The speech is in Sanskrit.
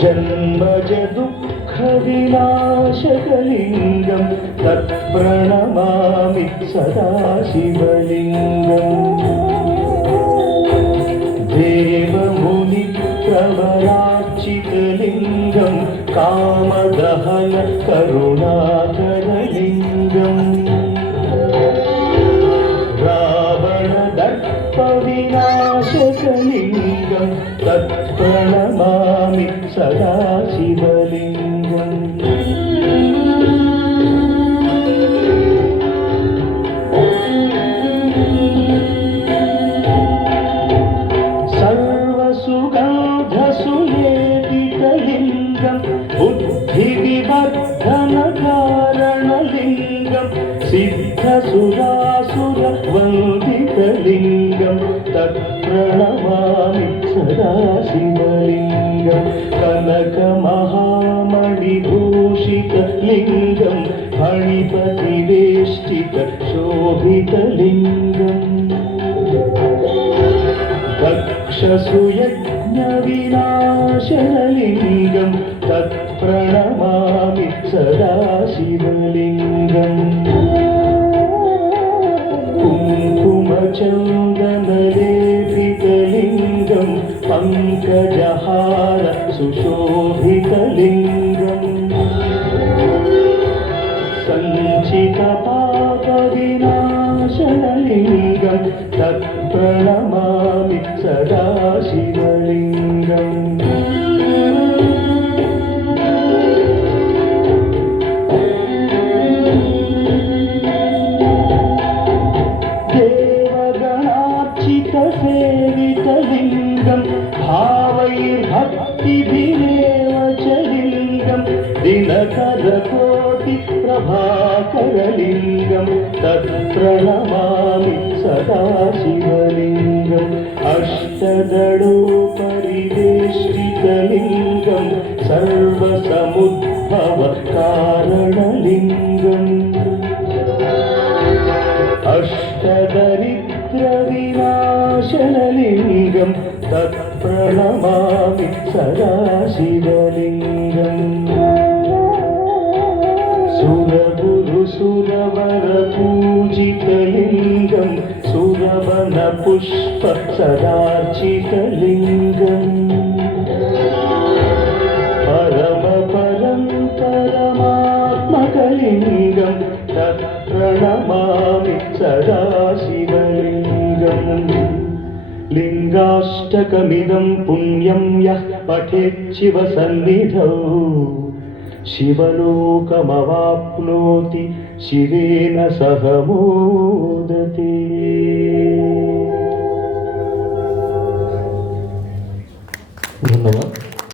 जन्मज दुःखविनाशकलिङ्गं तत्प्रणमामि सदा शिवलिङ्गम् देवमुनिप्रवरार्चितलिङ्गं कामदहन करुणाकरलिङ्गम् रावणदर्पविनाशकलिङ्गं तत्प्रणमामि सदा शिवलिङ्गम् सर्वसुगन्धसुलेपितलिङ्गं बुद्धिविवर्धनकारणलिङ्गं सिद्धसुरासुरवन्दितलिङ्गं तत्प्रणमामि सदा शिवलिङ्गं कनकमहामणिभूषितलिङ्गं फणिपतिवेष्टितशोभितलिङ्गम् दक्षसुयज्ञविनाशनलिङ्गं तत्प्रणमामि सदा शिवलिङ्गम् कुङ्कुमचन्दनलेपितलिङ्गं पङ्कजहार सुशोभितलिङ्गम् सञ्चितपापविनाशनलिङ्गं तत्प्रणमामि सदा शिवलिङ्गम् देवगणार्चितसेवितलिङ्गं भावैर्भक्तिभिरेव च लिङ्गं दिनकरकोटिप्रभाकरलिङ्गं तत्प्रणमामि सदा शिवलिङ्गम् अष्टदलोपरिवेष्टितलिङ्गं सर्वसमुद्भवकारणलिङ्गम् अष्टदरिद्रविनाशनलिङ्गं तत्प्रणमामि सदा शिवलिङ्गम् सुरगुरुसुरवरपूजितलिङ्गं सुरवनपुष्पसदार्चितलिङ्गम् परमपरं परमात्मकलिङ्गं तत्प्रणमामि सदा शिवलिङ्गम् लिङ्गाष्टकमिदं पुण्यं यः पठेत् शिवसन्निधौ शिवलोकमवाप्नोति शिवेन सह मोदते।